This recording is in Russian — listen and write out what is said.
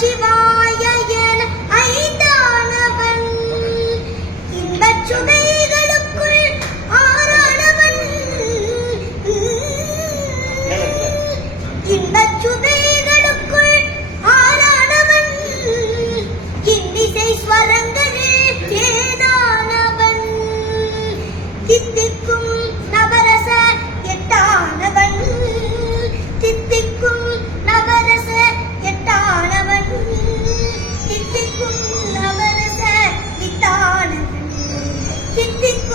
Спасибо!